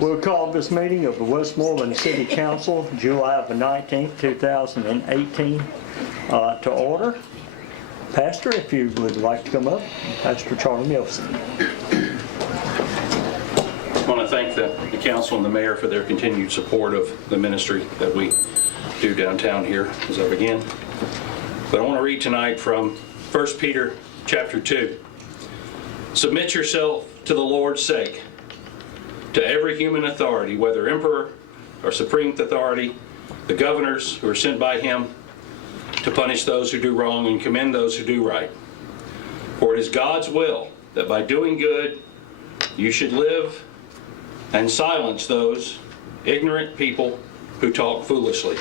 We'll call this meeting of the Westmoreland City Council, July the 19th, 2018, to order. Pastor, if you would like to come up, Pastor Charlie Nielsen. I want to thank the council and the mayor for their continued support of the ministry that we do downtown here as I begin. But I want to read tonight from 1 Peter chapter 2. Submit yourself to the Lord's sake, to every human authority, whether emperor or supreme authority, the governors who are sent by him to punish those who do wrong and commend those who do right. For it is God's will that by doing good you should live and silence those ignorant people who talk foolishly.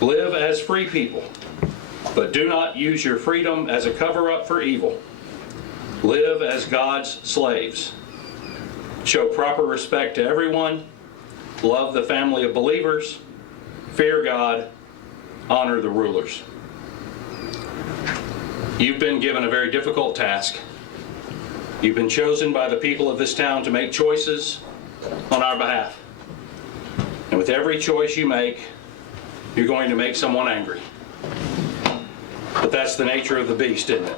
Live as free people, but do not use your freedom as a cover-up for evil. Live as God's slaves. Show proper respect to everyone. Love the family of believers. Fear God. Honor the rulers. You've been given a very difficult task. You've been chosen by the people of this town to make choices on our behalf. And with every choice you make, you're going to make someone angry. But that's the nature of the beast, isn't it?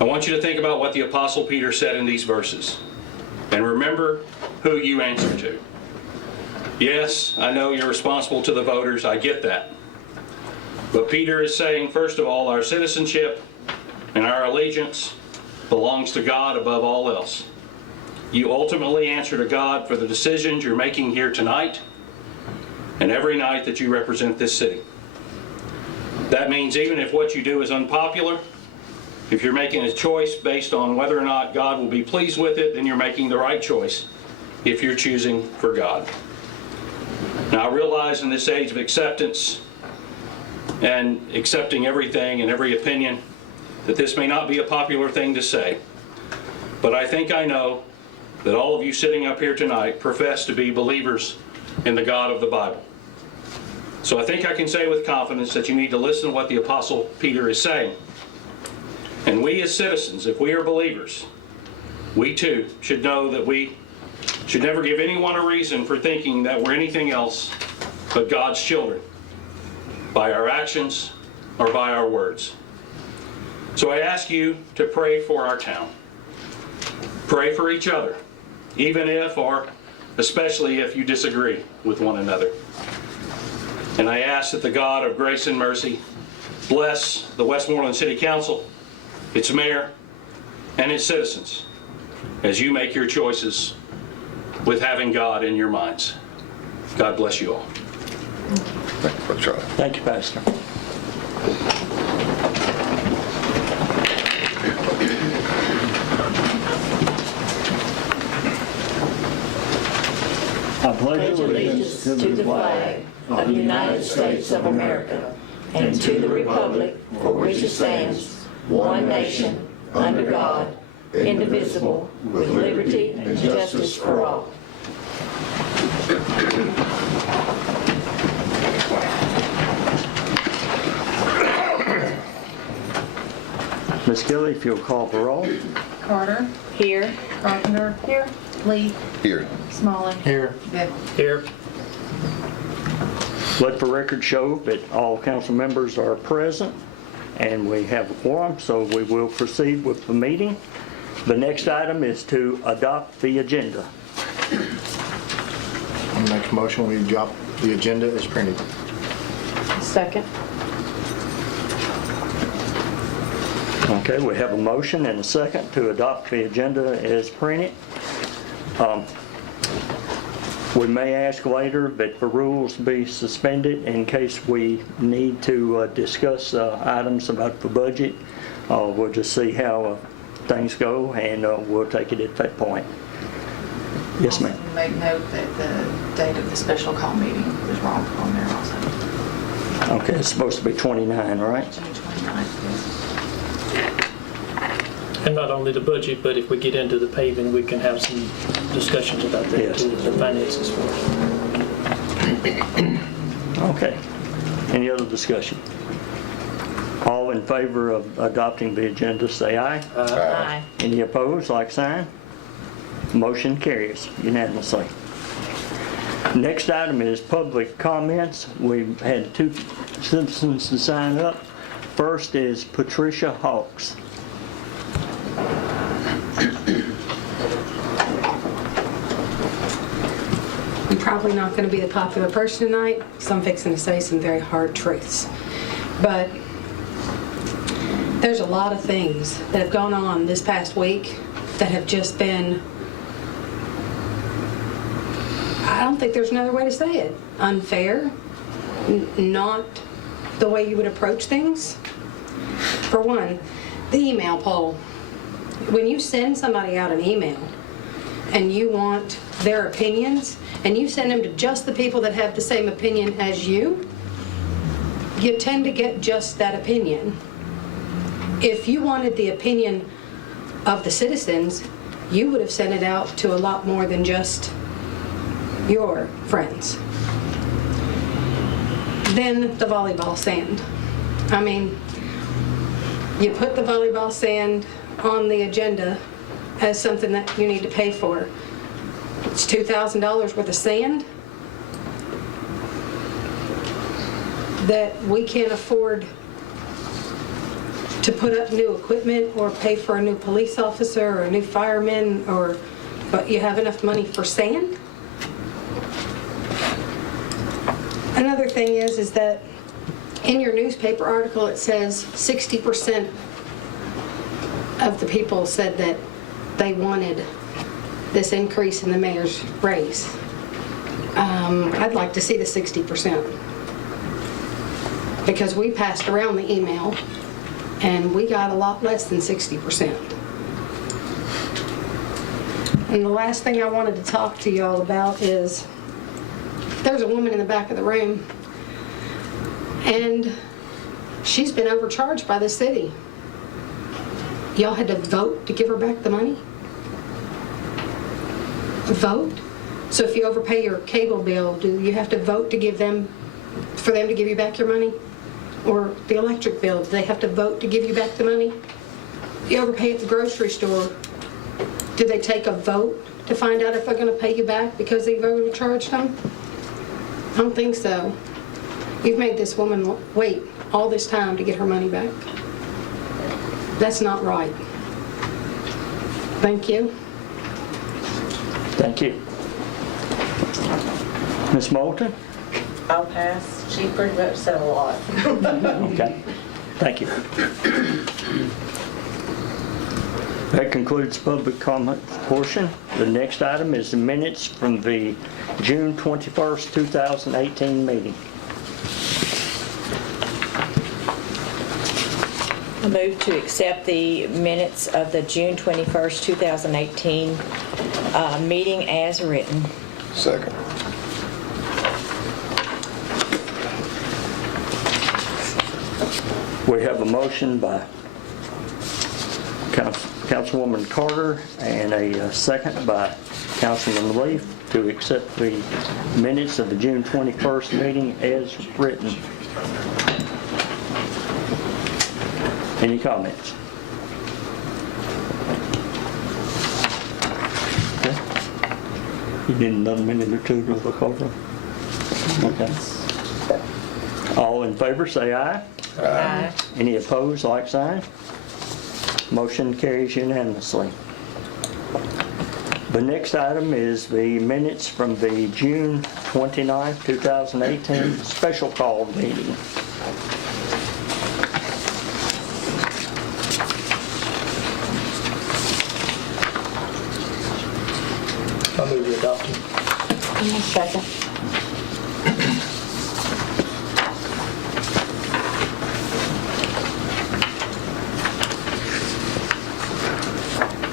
I want you to think about what the Apostle Peter said in these verses. And remember who you answer to. Yes, I know you're responsible to the voters. I get that. But Peter is saying, first of all, our citizenship and our allegiance belongs to God above all else. You ultimately answer to God for the decisions you're making here tonight and every night that you represent this city. That means even if what you do is unpopular, if you're making a choice based on whether or not God will be pleased with it, then you're making the right choice if you're choosing for God. Now I realize in this age of acceptance and accepting everything and every opinion that this may not be a popular thing to say, but I think I know that all of you sitting up here tonight profess to be believers in the God of the Bible. So I think I can say with confidence that you need to listen to what the Apostle Peter is saying. And we as citizens, if we are believers, we too should know that we should never give anyone a reason for thinking that we're anything else but God's children, by our actions or by our words. So I ask you to pray for our town. Pray for each other, even if or especially if you disagree with one another. And I ask that the God of grace and mercy bless the Westmoreland City Council, its mayor, and its citizens as you make your choices with having God in your minds. God bless you all. Thank you, Charlie. Thank you, Pastor. I pledge allegiance to the flag of the United States of America and to the republic for which it stands, one nation, under God, indivisible, with liberty and justice for all. Ms. Kelly, if you'll call the roll. Carter. Here. Carpenter. Here. Lee. Here. Smalling. Here. Bibb. Here. Let the record show that all council members are present and we have a quorum, so we will proceed with the meeting. The next item is to adopt the agenda. I'll make a motion, we adopt the agenda as printed. Second. Okay, we have a motion and a second to adopt the agenda as printed. We may ask later that the rules be suspended in case we need to discuss items about the budget. We'll just see how things go and we'll take it at that point. Yes, ma'am. Make note that the date of the special call meeting is wrong on there also. Okay, it's supposed to be 29, right? June 29th, yes. And not only the budget, but if we get into the paving, we can have some discussions about that Yes. too, the finances for it. Okay. Any other discussion? All in favor of adopting the agenda, say aye. Aye. Any opposed, like sign? Motion carries unanimously. Next item is public comments. We've had 2 citizens to sign up. First is Patricia Hawks. I'm probably not going to be the popular person tonight, so I'm fixing to say some very hard truths. But there's a lot of things that have gone on this past week that have just been, I don't think there's another way to say it, unfair, not the way you would approach things. For one, the email poll. When you send somebody out an email and you want their opinions, and you send them to just the people that have the same opinion as you tend to get just that opinion. If you wanted the opinion of the citizens, you would have sent it out to a lot more than just your friends. Then the volleyball sand. I mean, you put the volleyball sand on the agenda as something that you need to pay for. It's $2,000 worth of sand that we can't afford to put up new equipment or pay for a new police officer or a new fireman, but you have enough money for sand? Another thing is that in your newspaper article it says 60% of the people said that they wanted this increase in the mayor's raise. I'd like to see the 60%, because we passed around the email and we got a lot less than 60%. And the last thing I wanted to talk to y'all about is there's a woman in the back of the room and she's been overcharged by the city. Y'all had to vote to give her back the money? Vote? So if you overpay your cable bill, do you have to vote to for them to give you back your money? Or the electric bill, do they have to vote to give you back the money? You overpay at the grocery store, do they take a vote to find out if they're gonna pay you back because they've overcharged them? I don't think so. You've made this woman wait all this time to get her money back. That's not right. Thank you. Thank you. Ms. Moulton? I'll pass. She pretty much said a lot. Okay, thank you. That concludes public comment portion. The next item is the minutes from the June 21st, 2018 meeting. I move to accept the minutes of the June 21st, 2018 meeting as written. Second. We have a motion by Councilwoman Carter and a second by Councilman Leaf to accept the minutes of the June 21st meeting as written. Any comments? Okay. You need another minute or two to look over? Okay. All in favor, say aye. Aye. Any opposed, like sign? Motion carries unanimously. The next item is the minutes from the June 29, 2018 special call meeting. I move to adopt it. Second.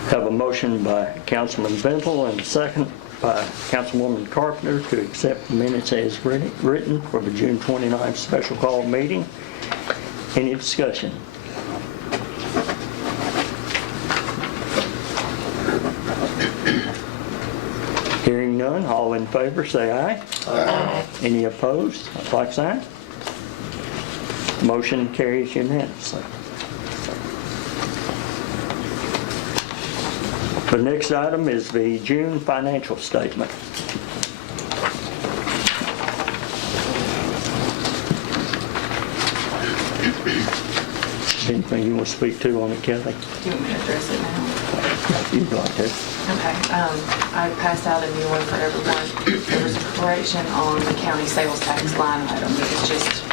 Have a motion by Councilman Bentel and a second by Councilwoman Carpenter to accept the minutes as written for the June 29th special call meeting. Any discussion? Hearing none, all in favor say aye. Aye. Any opposed? Like sign? Motion carries unanimously. The next item is the June financial statement. Anything you want to speak to on it, Kathy? Do you want me to address it now? You'd like to. Okay, I passed out a new one for everyone. There was a correction on the county sales tax line item. It was just,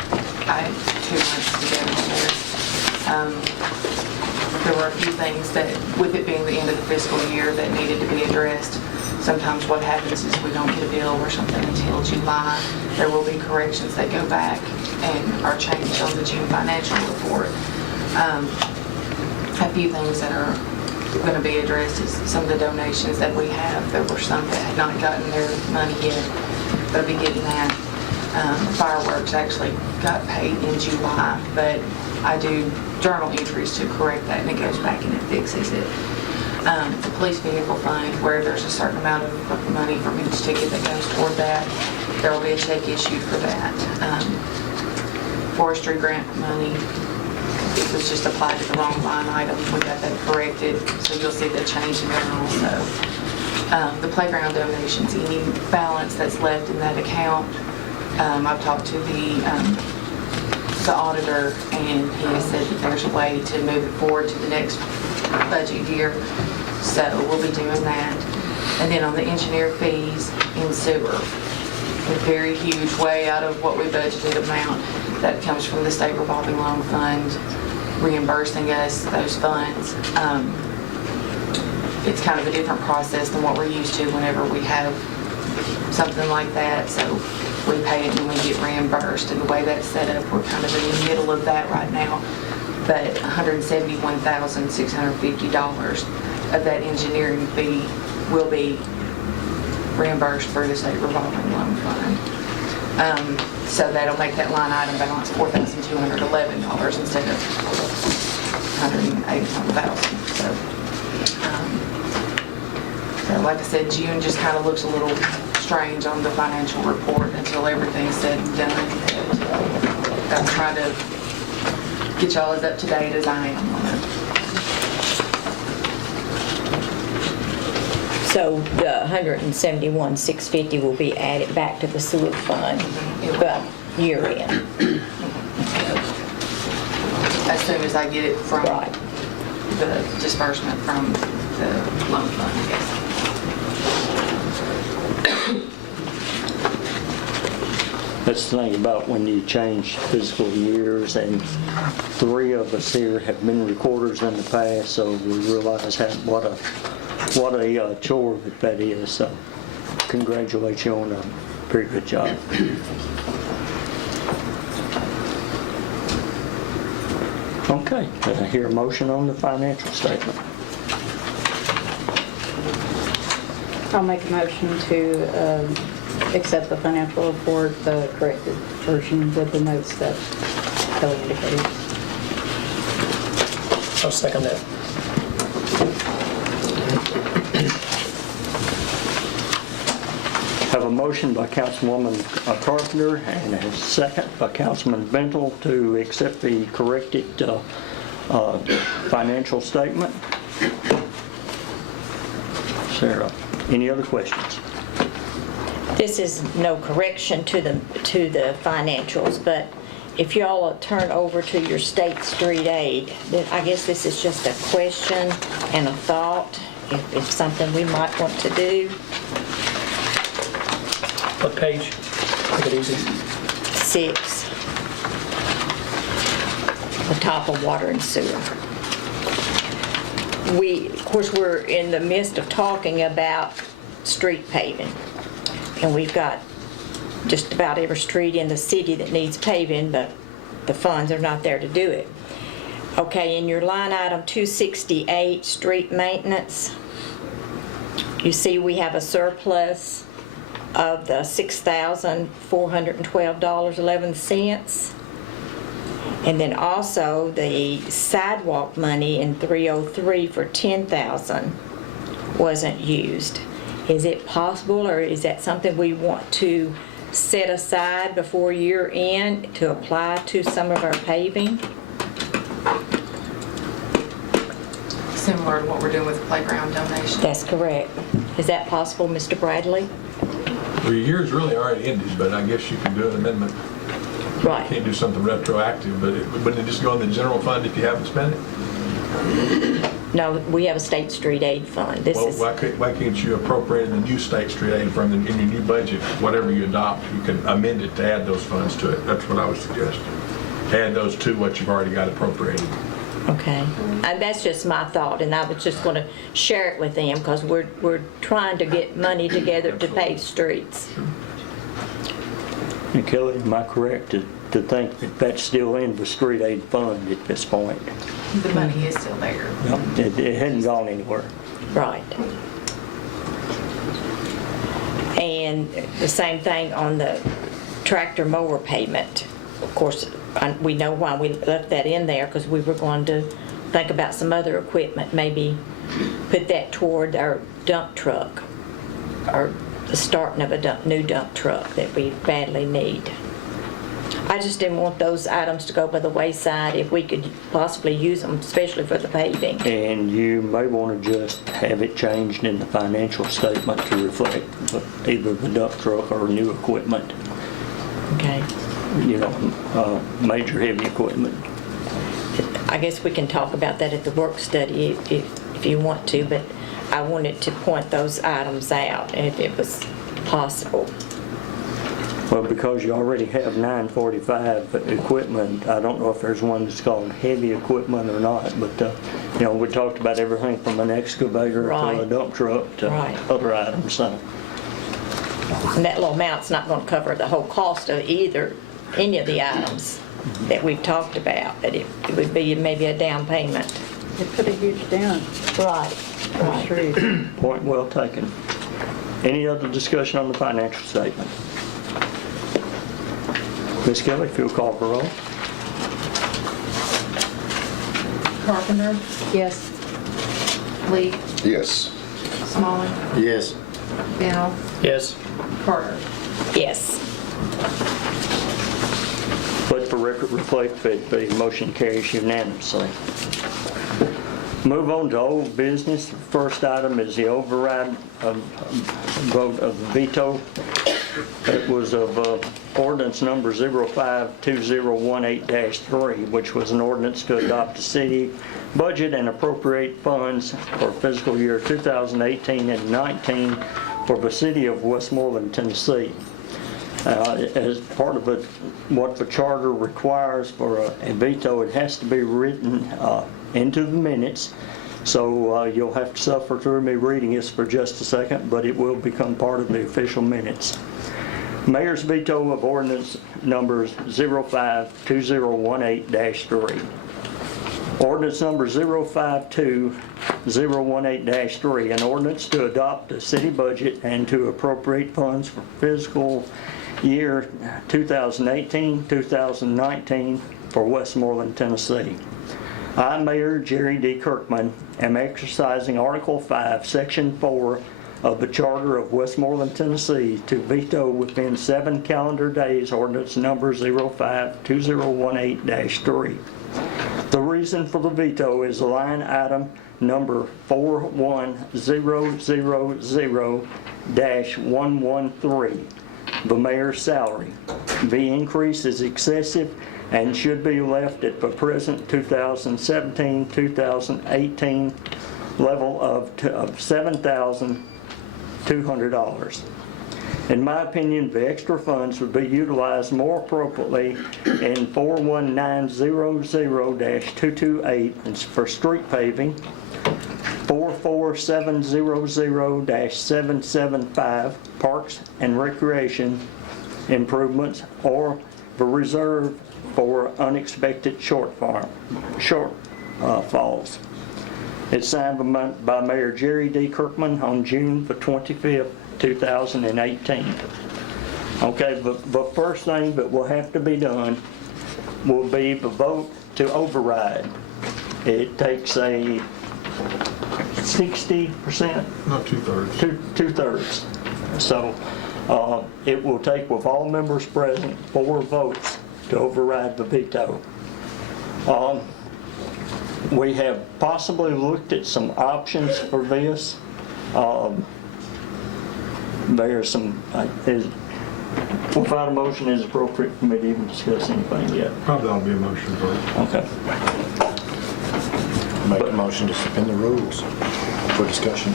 I had 2 months to get on there. There were a few things that, with it being the end of the fiscal year, that needed to be addressed. Sometimes what happens is we don't get a bill or something until July. There will be corrections that go back and are changed on the June financial report. A few things that are going to be addressed is some of the donations that we have. There were some that had not gotten their money yet. They'll be getting that. Fireworks actually got paid in July, but I do journal entries to correct that, and it goes back and it fixes it. The police vehicle fund, where there's a certain amount of money from each ticket that goes toward that, there will be a check issued for that. Forestry grant money, it was just applied to the wrong line item. We got that corrected, so you'll see the change in there also. The playground donations, any balance that's left in that account, I've talked to the auditor, and he has said that there's a way to move it forward to the next budget year, so we'll be doing that. And then on the engineer fees in sewer, a very huge, way out of what we budgeted amount that comes from the state revolving loan fund reimbursing us those funds. It's kind of a different process than what we're used to whenever we have something like that, so we pay it and we get reimbursed, and the way that's set up, we're kind of in the middle of that right now. But $171,650 of that engineering fee will be reimbursed through the state revolving loan fund. So that'll make that line item balance $4,211 instead of $181,000. So like I said, June just kind of looks a little strange on the financial report until everything's said and done. I'm trying to get y'all as up to date as I am on it. So the $171,650 will be added back to the sewer fund, but year end. As soon as I get it from Right. the disbursement from the loan fund, yes. That's the thing about when you change fiscal years, and 3 of us here have been recorders in the past, so we realize what a chore that is. So congratulate you on a pretty good job. Okay, did I hear a motion on the financial statement? I'll make a motion to accept the financial report, the corrected version with the notes that Kelly indicated. I'll second that. Have a motion by Councilwoman Carpenter and a second by Councilman Bentel to accept the corrected financial statement. Sarah, any other questions? This is no correction to the financials, but if y'all turn over to your state street aid, then I guess this is just a question and a thought, if something we might want to do. What page? Take it easy. 6, the top of water and sewer. Of course, we're in the midst of talking about street paving, and we've got just about every street in the city that needs paving, but the funds are not there to do it. Okay, in your line item 268, street maintenance, you see we have a surplus of the $6,412.11. And then also the sidewalk money in 303 for $10,000 wasn't used. Is it possible, or is that something we want to set aside before year end to apply to some of our paving? Similar to what we're doing with playground donations. That's correct. Is that possible, Mr. Bradley? Well, your year's really already ended, but I guess you can do an amendment. Right. Can't do something retroactive, but wouldn't it just go in the general fund if you haven't spent it? No, we have a state street aid fund. This Well, is, why can't you appropriate the new state street aid from in your new budget, whatever you adopt, you can amend it to add those funds to it. That's what I would suggest. Add those to what you've already got appropriated. okay. And that's just my thought, and I was just going to share it with them because we're trying to get money together to pave streets. And Kelly, am I correct to think that that's still in the street aid fund at this point? The money is still there. It hadn't gone anywhere. Right. And the same thing on the tractor mower payment. Of course, we know why we left that in there, because we were going to think about some other equipment, maybe put that toward our dump truck, or the starting of a new dump truck that we badly need. I just didn't want those items to go by the wayside if we could possibly use them, especially for the paving. And you may want to just have it changed in the financial statement to reflect either the dump truck or new equipment, Okay. Major heavy equipment. I guess we can talk about that at the work study if you want to, but I wanted to point those items out if it was possible. Well, because you already have 945 equipment, I don't know if there's one that's called heavy equipment or not, but, we talked about everything from an excavator to a Right. dump truck to Right. other items, so. And that little amount's not going to cover the whole cost of any of the items that we've talked about, but it would be maybe a down payment. They put a huge down Right, on the street. Point well taken. Any other discussion on the financial statement? Ms. Kelly, if you'll call for roll. Carpenter, Yes. Lee, Yes. Smalling, Yes. Bennell, Yes. Carter. Yes. Let the record reflect that the motion carries unanimously. Move on to old business. The first item is the override vote of veto. It was of ordinance number 052018-3, which was an ordinance to adopt the city budget and appropriate funds for fiscal year 2018 and 19 for the city of Westmoreland, Tennessee. As part of what the charter requires for a veto, it has to be written into the minutes. So you'll have to suffer through me reading this for just a second, but it will become part of the official minutes. Mayor's veto of ordinance numbers 052018-3. Ordinance number 052018-3, an ordinance to adopt the city budget and to appropriate funds for fiscal year 2018-2019 for Westmoreland, Tennessee. I, Mayor Jerry D. Kirkman, am exercising Article 5, Section 4 of the Charter of Westmoreland, Tennessee to veto within 7 calendar days ordinance number 052018-3. The reason for the veto is line item number 41000-113, the mayor's salary. The increase is excessive and should be left at the present 2017-2018 level of $7,200. In my opinion, the extra funds would be utilized more appropriately in 41900-228 for street paving, 44700-775 parks and recreation improvements, or the reserve for unexpected shortfalls. It's signed by Mayor Jerry D. Kirkman on June the 25th, 2018. Okay, the first thing that will have to be done will be the vote to override. It takes a 60%, Not 2/3. two-thirds. So It will take, with all members present, 4 votes to override the veto. We have possibly looked at some options for this. There's some, without a motion, is appropriate for me to even discuss anything yet. Probably ought to be a motion first. Okay. Make a motion to suspend the rules for discussion.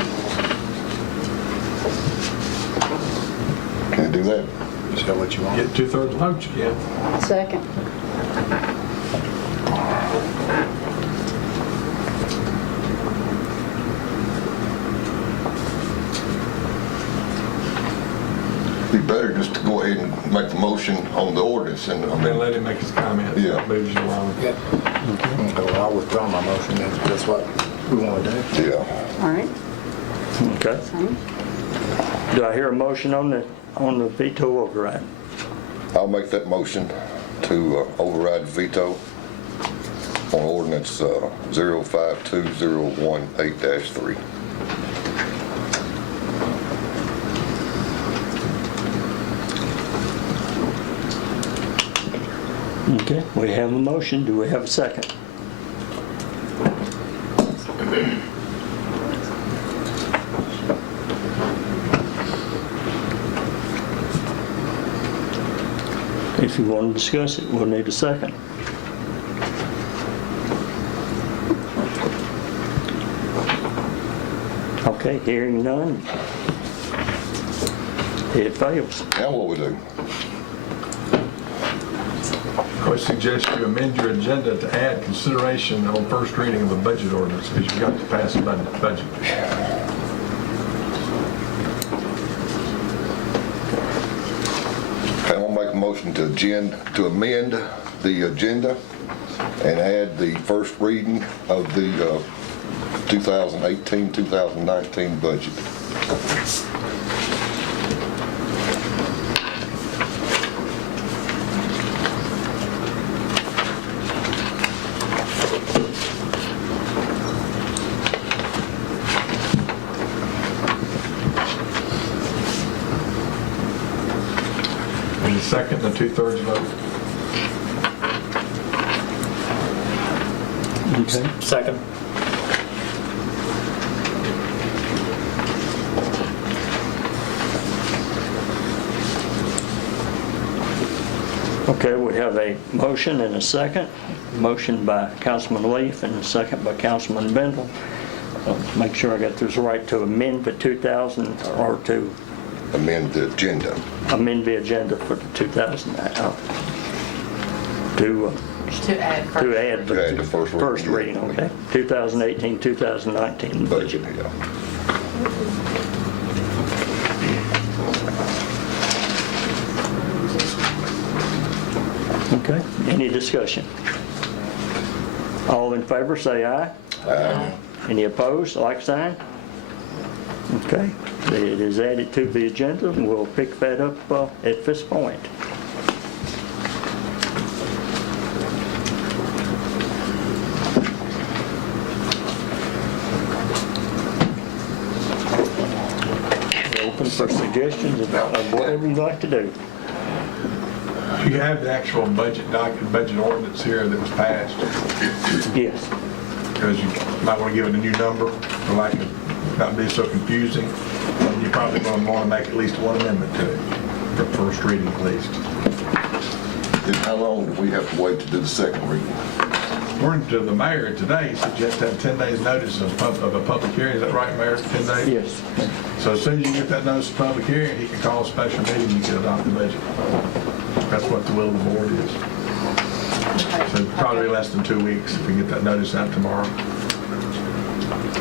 Can you do that? Is that what you want? Get 2/3 vote, you can. Second. Be better just to go ahead and make the motion on the ordinance and, Then let him make his comments. Yeah. Moves you along. Okay, well, I'll withdraw my motion. That's what we want to do. yeah. All right. Okay. Same. Do I hear a motion on the veto override? I'll make that motion to override veto on ordinance 052018-3. Okay, we have a motion. Do we have a second? If you want to discuss it, we'll need a second. Okay, hearing none. It fails. Now what we do? I would suggest you amend your agenda to add consideration on first reading of the budget ordinance, because you've got to pass the budget. Okay, I'll make a motion to amend the agenda and add the first reading of the 2018-2019 budget. And the second, the 2/3 vote. Okay. Second. Okay, we have a motion and a second. Motion by Councilman Leaf and a second by Councilman Bendel. Make sure I got this right, to amend the 2000, or to Amend the agenda. amend the agenda for the 2000, to add first. to add To add the first first reading. reading, okay? 2018, 2019 budget. Budget, yeah. Okay, any discussion? All in favor, say aye. Aye. Any opposed, like sign? Okay, it is added to the agenda, and we'll pick that up at this point. We're open for suggestions of whatever you'd like to do. You have the actual budget ordinance here that was passed, Yes. because you might want to give it a new number, so like it not be so confusing. And you probably going to want to make at least one amendment to it, for first reading at least. And how long do we have to wait to do the second reading? According to the mayor today, he said you have to have 10 days notice of a public hearing. Is that right, Mayor? 10 days? Yes. So as soon as you get that notice of public hearing, he can call a special meeting and you can adopt the budget. That's what the will of the board is. So probably less than 2 weeks if we get that notice out tomorrow.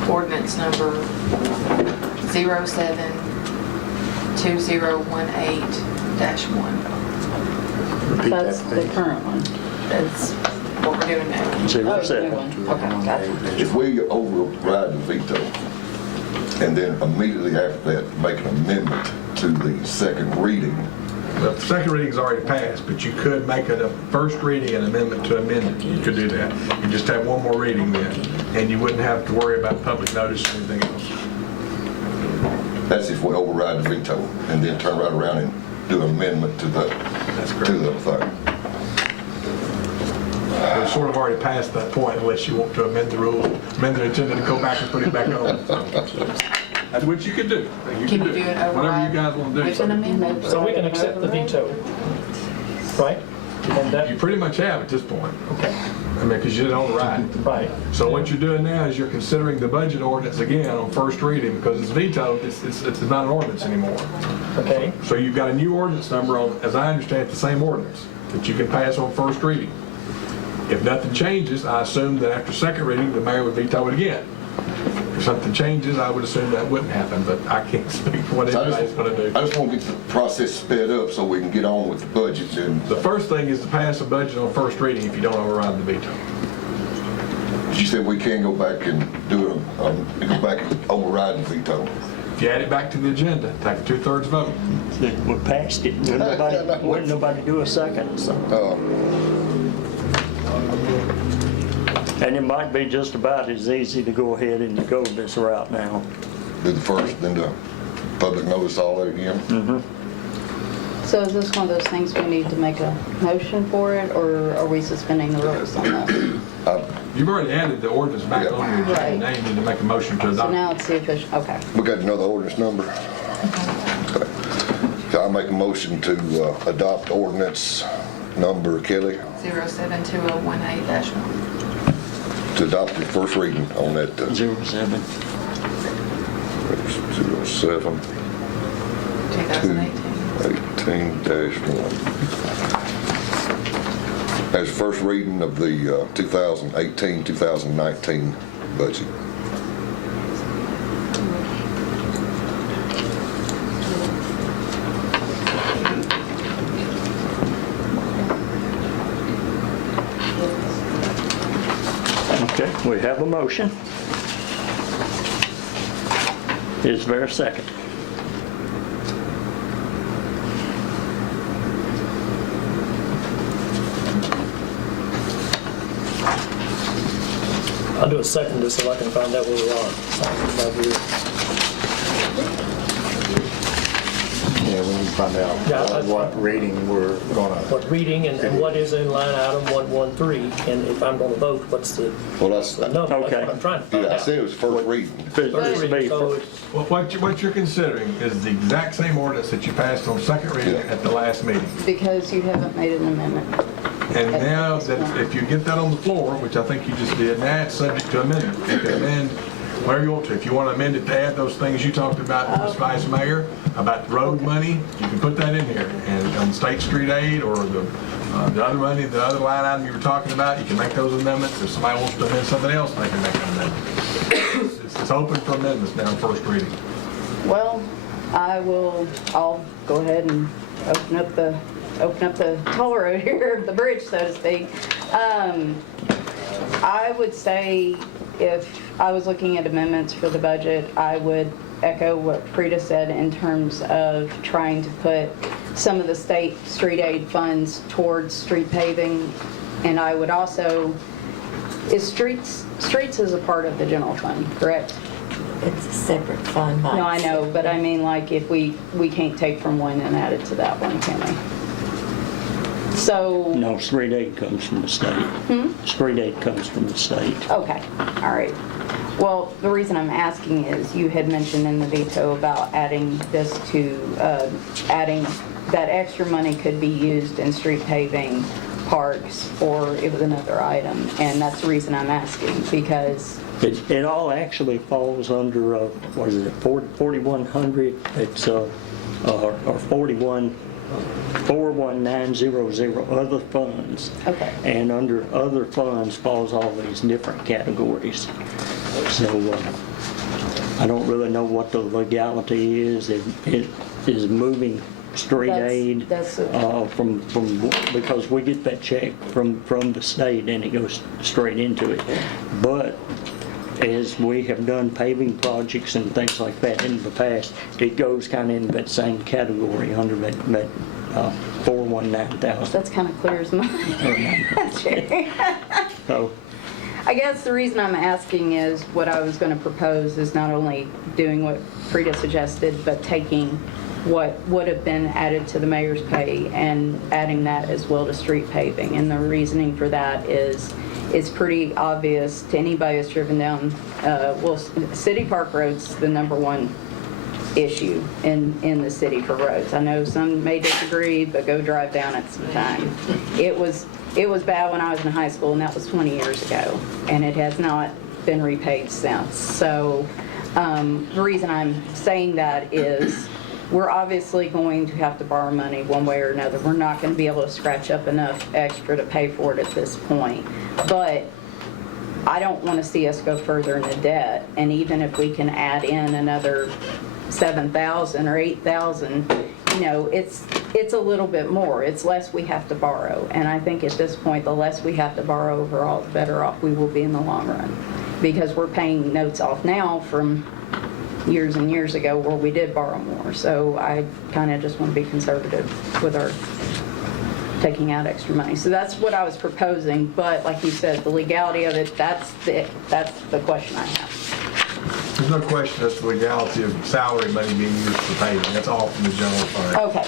Ordinance number 072018-1. Repeat that, That's the please. current one. That's what we're doing now. 07. Okay, gotcha. If we override the veto, and then immediately after that, make an amendment to the second reading, The second reading's already passed, but you could make it a first reading and amendment to amend it. You could do that. You just have one more reading then, and you wouldn't have to worry about public notice or anything else. That's if we override the veto and then turn right around and do an amendment to the thing. We've sort of already passed that point unless you want to amend the rules, amend the agenda to go back and put it back on. That's what you can do. Can you do an Whatever override you guys want to do. with an amendment? So we can accept the veto, right? And that, You pretty much have at this point. okay, I mean, because you didn't override. right. So what you're doing now is you're considering the budget ordinance again on first reading because it's vetoed, it's not an ordinance anymore. Okay, So you've got a new ordinance number on, as I understand it, the same ordinance that you can pass on first reading. If nothing changes, I assume that after second reading, the mayor would veto it again. If something changes, I would assume that wouldn't happen, but I can't speak for what So anybody's going to do. I just want to get the process sped up so we can get on with the budget and The first thing is to pass a budget on first reading if you don't override the veto. she said we can go back and do it, go back and override the veto. If you add it back to the agenda, take a 2/3 vote. We passed it. Wouldn't nobody do a second, so. And it might be just about as easy to go ahead and go this route now. Do the first, then the public notice all that again. So is this one of those things we need to make a motion for it, or are we suspending the rules on that? You've already added the ordinance back Yeah. on your agenda. Right. Now you need to make a motion to So adopt. now it's the official, okay. We got another ordinance number. Okay. So I make a motion to adopt ordinance number, Kelly, 072018-1. to adopt the first reading on that 07. 07 2018. 18-1. As first reading of the 2018-2019 budget. Okay, we have a motion. Is there a second? I'll do a second just so I can find out where we are. Yeah, we need to find out Yeah, what rating we're gonna. What reading and what is in line item 113, and if I'm going to vote, what's the Well, that's, number? That's Okay. what I'm trying to find yeah, I out. said it was first reading. First First reading, reading, so it's- What you're considering is the exact same ordinance that you passed on second reading Yeah. at the last meeting. Because you haven't made an amendment. And now that if you get that on the floor, which I think you just did, now it's subject to amendment. You can amend whatever you want to. If you want to amend it to add those things you talked about, Ms. Vice Mayor, about road money, you can put that in here. And on State Street Aid or the other money, the other line item you were talking about, you can make those amendments. If somebody wants to amend something else, they can make an amendment. It's open for amendments now, first reading. Well, I'll go ahead and open up the toll road here, the bridge, so to speak. I would say if I was looking at amendments for the budget, I would echo what Frida said in terms of trying to put some of the state street aid funds towards street paving. And I would also, streets is a part of the general fund, correct? It's a separate fund. No, I know, but I mean, like, if we can't take from one and add it to that one, can we? So, No, street aid comes from the state. Street aid comes from the state. okay, all right. Well, the reason I'm asking is you had mentioned in the veto about adding this to, adding that extra money could be used in street paving, parks, or it was another item. And that's the reason I'm asking, because It all actually falls under, what is it, 4,100, it's, or 41900, other funds. Okay. And under other funds falls all these different categories. So I don't really know what the legality is. It is moving street That's- aid that's from, because we get that check from the state and it goes straight into it. But as we have done paving projects and things like that in the past, it goes kind of in that same category under that 419,000. that's kind of clear as mud. So, I guess the reason I'm asking is what I was going to propose is not only doing what Frida suggested, but taking what would have been added to the mayor's pay and adding that as well to street paving. And the reasoning for that is it's pretty obvious to anybody that's driven down, City Park Road's the #1 issue in the city for roads. I know some may disagree, but go drive down it sometime. It was bad when I was in high school, and that was 20 years ago, and it has not been repaved since. So the reason I'm saying that is we're obviously going to have to borrow money one way or another. We're not going to be able to scratch up enough extra to pay for it at this point. But I don't want to see us go further into debt, and even if we can add in another 7,000 or 8,000, you know, it's a little bit more. It's less we have to borrow. And I think at this point, the less we have to borrow overall, the better off we will be in the long run. Because we're paying notes off now from years and years ago where we did borrow more. So I kind of just want to be conservative with our taking out extra money. So that's what I was proposing. But like you said, the legality of it, that's the question I have. There's no question as to the legality of salary money being used for paving. That's all from the general fund. Okay,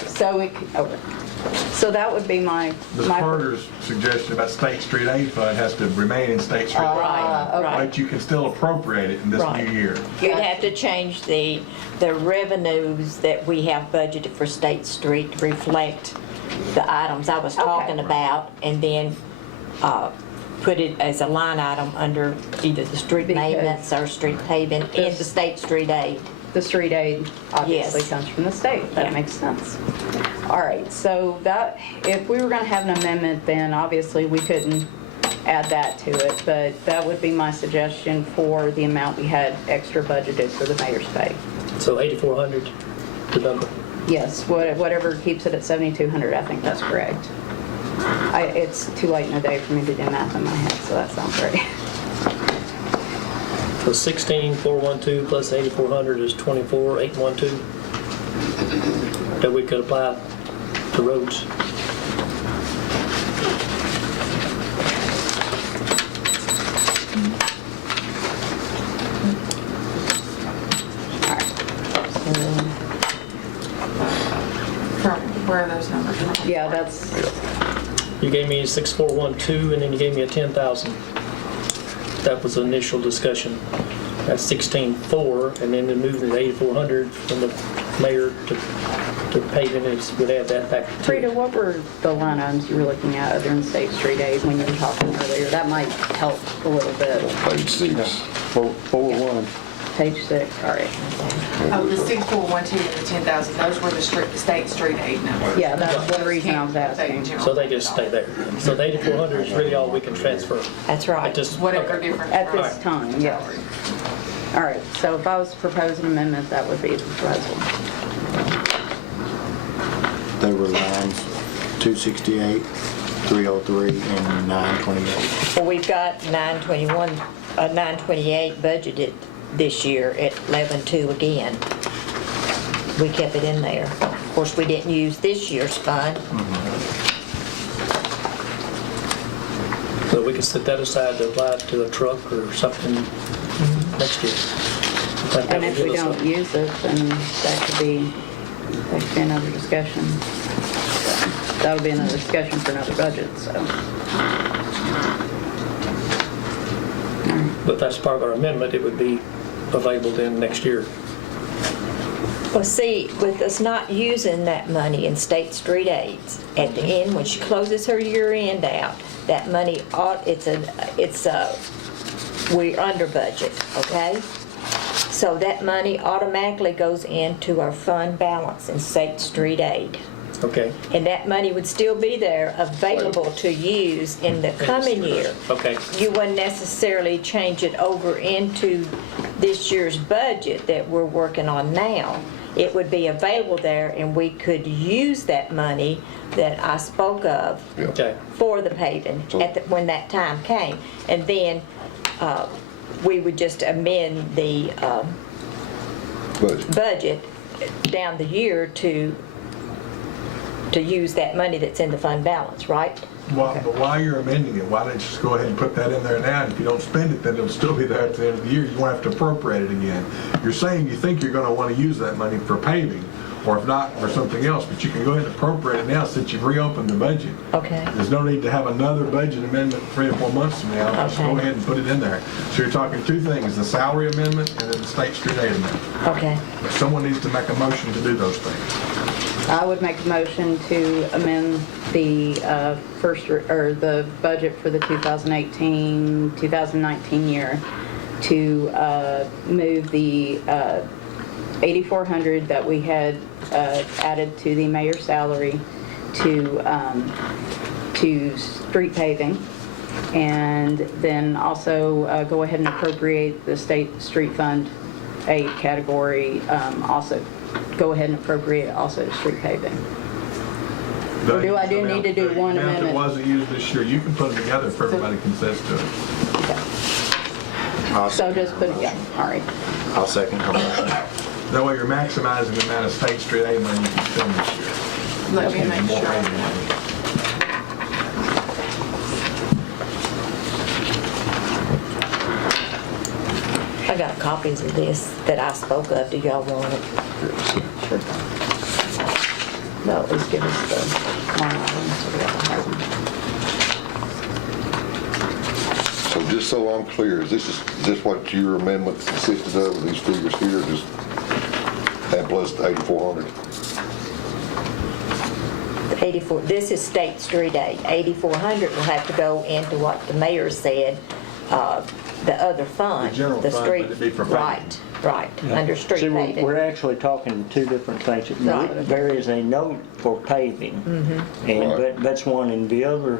so that would be my Ms. Carter's suggestion about state street aid fund has to remain in state street aid fund, okay. but you can still appropriate it in this new year. You'd have to change the revenues that we have budgeted for State Street to reflect the items I was talking about, and then put it as a line item under either the street maintenance or street paving in the state street aid. The street aid obviously Yes. comes from the state. That makes sense. All right, so that, if we were going to have an amendment, then obviously we couldn't add that to it, but that would be my suggestion for the amount we had extra budgeted for the mayor's pay. So 8,400, the number. Yes, whatever keeps it at 7,200, I think that's correct. It's too late in the day for me to do math in my head, so that sounds right. So 16,412 plus 8,400 is 24,812 that we could apply to roads. Where are those numbers from? Yeah, that's, You gave me 6,412 and then you gave me a 10,000. That was the initial discussion. That's 16,400, and then to move the 8,400 from the mayor to paving would add that back to. Frida, what were the line items you were looking at other than State Street aid when you were talking earlier? That might help a little bit. Page 6. 4-1. Page 6, all right. Oh, the 6,412 and the 10,000, those were the state street aid numbers. Yeah, that's the reason I was asking. So they just stay there. So the 8,400 is really all we can transfer. That's I right. just, Whatever okay. difference. At from this time, yes. All right, so if I was to propose an amendment, that would be the proposal. They were lines 268, 303, and 928. Well, we've got 928 budgeted this year at 11.2 again. We kept it in there. Of course, we didn't use this year's fund. So we can set that aside to apply it to a truck or something next year. I think that And would if we give us don't use it, then that could be another discussion. So that'll be another discussion for another budget, so. But that's part of our amendment, it would be available then next year. Well, see, with us not using that money in state street aids, at the end, when she closes her year end out, that money, we're under budget, okay? So that money automatically goes into our fund balance in state street aid. Okay. And that money would still be there available to use in the coming year. Okay. You wouldn't necessarily change it over into this year's budget that we're working on now. It would be available there, and we could use that money that I spoke of Okay. for the paving when that time came. And then we would just amend the Budget. budget down the year to to use that money that's in the fund balance, right? But while you're amending it, why don't you just go ahead and put that in there now? And if you don't spend it, then it'll still be there at the end of the year. You won't have to appropriate it again. You're saying you think you're going to want to use that money for paving, or if not, for something else, but you can go ahead and appropriate it now since you've reopened the budget. Okay. There's no need to have another budget amendment 3 or 4 months from now. Just go Okay. ahead and put it in there. So you're talking 2 things, the salary amendment and then the state street aid amendment. Okay. Someone needs to make a motion to do those things. I would make a motion to amend the the budget for the 2018-2019 year to move the $8,400 that we had added to the mayor's salary to street paving, and then also go ahead and appropriate the state street fund aid category, also go ahead and appropriate also to street paving. Or do I need to do one The amount amendment? that wasn't used this year, you can put them together if everybody consents to it. So just put it, yeah, all right. I'll second her motion. That way you're maximizing the amount of state street aid money you can spend this year. Let me Gives you make more sure. paving money. I got copies of this that I spoke of. Do y'all want it? Sure. No, at least give us the line items so we have them. So just so I'm clear, is this what your amendment consisted of, these figures here, just, and plus the 8,400? 84, this is state street aid. 8,400 will have to go into what the mayor said, the other fund. The general fund, street. but it'd be for paving. Right, under street See, paving. we're actually talking 2 different things. Right. There is a note for paving, and that's one, and the other,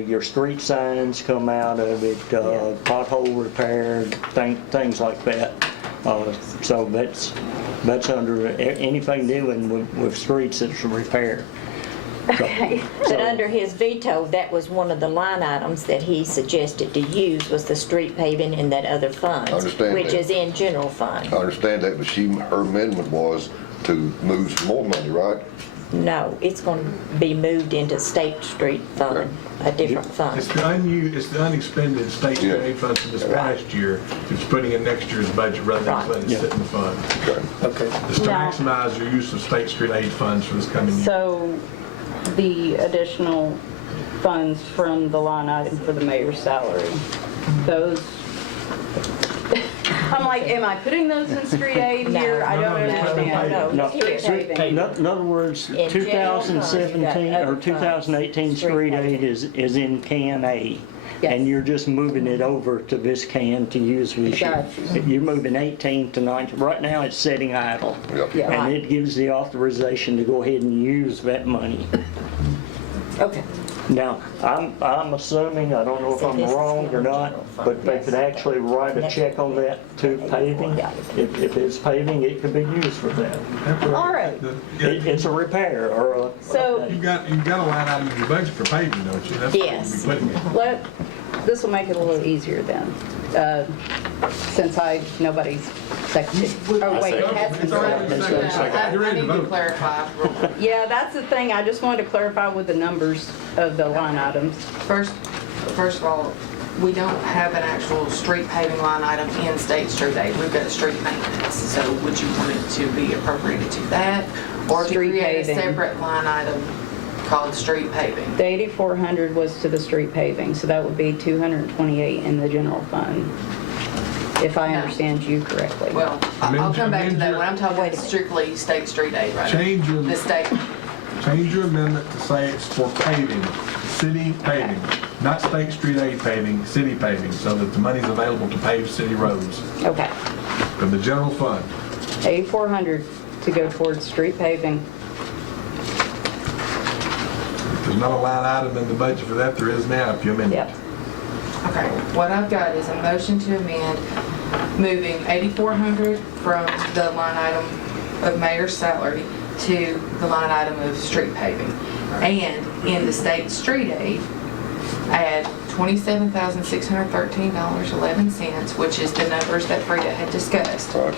your street signs come out of it, pothole repair, things like that. So that's under anything doing with streets that's a repair. Okay. But under his veto, that was one of the line items that he suggested to use, was the street paving in that other fund. I understand Which that. is in general fund. I understand that, but her amendment was to move some more money, right? No, it's going to be moved into state street fund, a different fund. It's the unexpended state street aid funds from this past year, it's putting in next year's budget rather than Right. letting it sit in the fund. Okay. Okay. It's to Now- maximize your use of state street aid funds for this coming year. So the additional funds from the line item for the mayor's salary, those, I'm like, am I putting those in street aid here? I don't understand. No. Street paving. In other words, In general funds, you got 2017 other or funds. 2018 Street street paving. aid is in Can A. Yes. And you're just moving it over to this can to use this year. Gotcha. You're moving 18 to 19. Right now, it's sitting idle. Yep. Yeah. And it gives the authorization to go ahead and use that money. Okay. Now, I'm assuming, I don't know if So I'm this is wrong or the not, general fund. but they could actually write a check on that to paving. If it's paving, it could be used for that. All right. It's a repair or a. So- You've got a line item in your budget for paving, don't you? That's what Yes. you'll be putting in. This will make it a little easier then, since nobody's seconded. Oh, wait, it has to be seconded. You're I ready to need to vote. clarify real quick. Yeah, that's the thing, I just wanted to clarify with the numbers of the line items. First of all, we don't have an actual street paving line item in state street aid. We've got street maintenance. So would you want it to be appropriated to that? Or to Street create a paving. separate line item called street paving? The 8,400 was to the street paving, so that would be 228 in the general fund, if I No. understand you correctly. Well, I'll come back to that when I'm Wait a talking minute. strictly state street aid right now. Change your- The state, Change your amendment to say it's for paving, city paving, not state street aid paving, city paving, so that the money's available to pave city roads Okay, from the general fund. 8,400 to go towards street paving. There's not a line item in the budget for that, there is now if you amend it. Yep. okay, what I've got is a motion to amend, moving 8,400 from the line item of mayor's salary to the line item of street paving. And in the state street aid, add $27,613.11, which is the numbers that Frida had discussed. All right.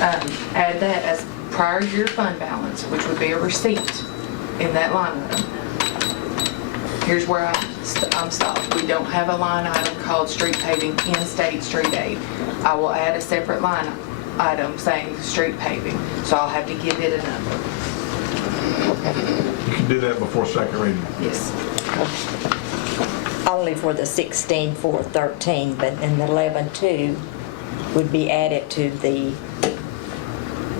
Add that as prior year fund balance, which would be a receipt. in that line item. Here's where I'm stopped. We don't have a line item called street paving in state street aid. I will add a separate line item saying street paving, so I'll have to give it a number. You can do that before second reading. Yes. Only for the 16,413, but in the 11,2 would be added to the,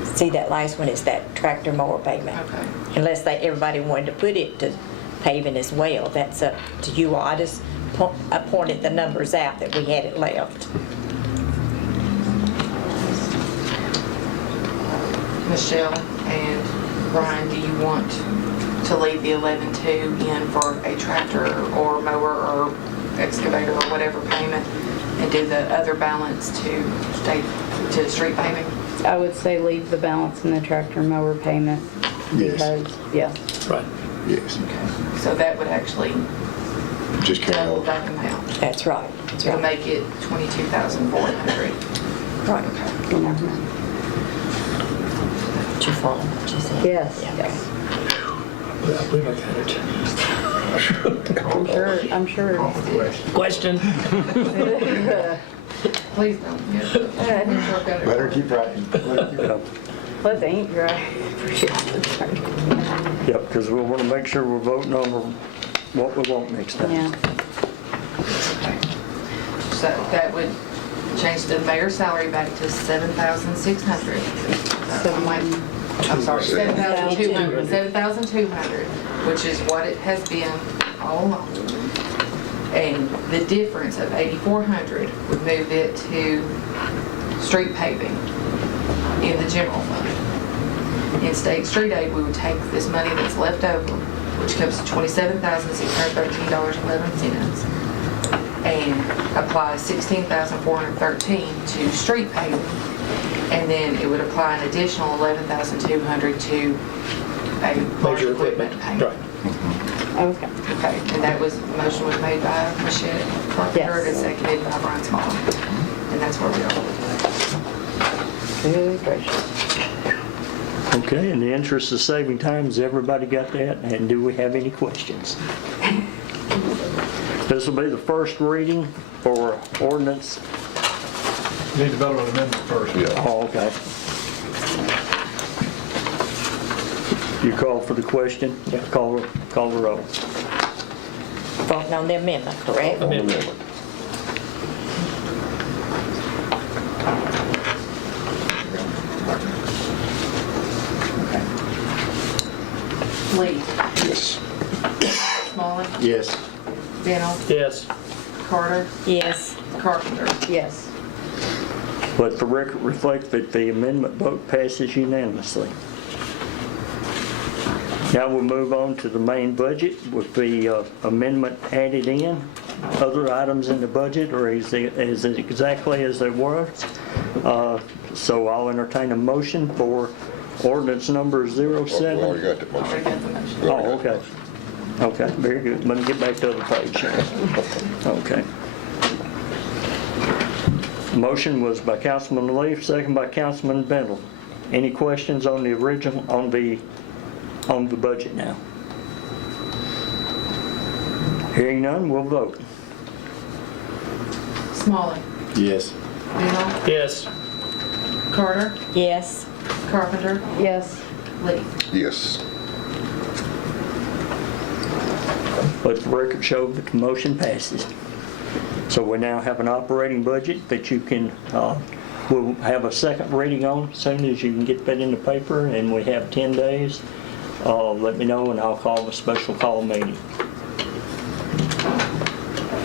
see that last one is that tractor mower payment. Okay. Unless everybody wanted to put it to paving as well, that's up to you all. I just I pointed the numbers out that we had it left. Michelle and Brian, do you want to leave the 11,2 in for a tractor or mower or excavator or whatever payment and do the other balance to street paving? I would say leave the balance in the tractor mower payment Yes. because, yeah. Right. Yes. So that would actually Just carry double over. that amount. That's right. That's To right. make it 22,400. Right. You know. Did you follow what you said? Yes, Yeah. yes. I believe I got it. I'm sure. Call for the question. Question? Please don't. Better keep writing. Let the ink dry. Yep, because we want to make sure we're voting on what we want next time. Yeah. Okay. So that would change the mayor's salary back to 7,600. I'm sorry, 7,200. 7,200, which is what it has been all along. And the difference of 8,400 would move it to street paving in the general fund. In state street aid, we would take this money that's left over, which comes to $27,613.11, and apply $16,413 to street paving, and then it would apply an additional $11,200 to a large Major equipment equipment. payment. Right. Okay. Okay, and that was, the motion was made by Michelle Carpenter and seconded by Brian Small. And that's where we are. Good gracious. Okay, in the interest of saving time, has everybody got that? And do we have any questions? This will be the first reading for ordinance. You need to vote on the amendment first. Yeah. Oh, okay. You call for the question? Yeah. Call the roll. Voting on the amendment, correct? Amendment. Lee, Yes. Smalley, Yes. Bennell, Yes. Carter, Yes. Carpenter. Yes. Let the record reflect that the amendment vote passes unanimously. Now we'll move on to the main budget with the amendment added in. Other items in the budget are as exactly as they were. So I'll entertain a motion for ordinance number 07. We already got that Already motion. got the motion. We already Oh, got the okay. Okay, very good. Let me get back to the other page here. Okay. Motion was by Councilman Leaf, second by Councilman Bendel. Any questions on the original, on the budget now? Hearing none, we'll vote. Smalley, Yes. Bennell, Yes. Carter, Yes. Carpenter, Yes. Lee. Yes. Let the record show that the motion passes. So we now have an operating budget that you can, we'll have a second reading on as soon as you can get that in the paper, and we have 10 days. Let me know and I'll call a special call meeting.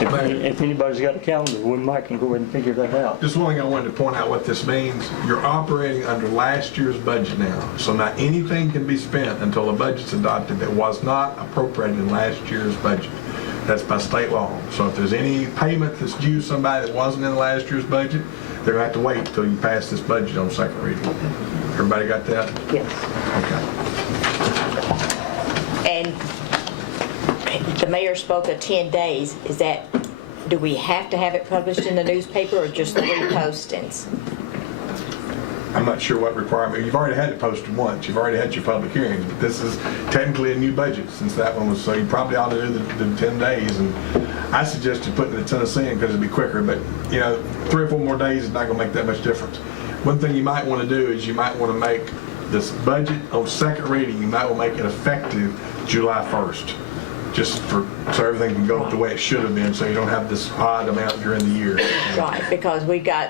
If anybody's got a calendar, we might can go ahead and figure that out. Just one thing I wanted to point out what this means. You're operating under last year's budget now. So not anything can be spent until a budget's adopted that was not appropriated in last year's budget. That's by state law. So if there's any payment that's due somebody that wasn't in last year's budget, they're gonna have to wait until you pass this budget on second reading. Everybody got that? Yes. Okay. And the mayor spoke of 10 days. Is that, do we have to have it published in the newspaper or just the repostings? I'm not sure what requirement, you've already had it posted once, you've already had your public hearing. This is technically a new budget since that one was, so you probably ought to do the 10 days. And I suggested putting the Tennessean because it'd be quicker, but 3 or 4 more days is not gonna make that much difference. One thing you might wanna do is you might wanna make this budget on second reading, you might wanna make it effective July 1st. Just so everything can go the way it should have been, so you don't have this odd amount during the year. Right, because we got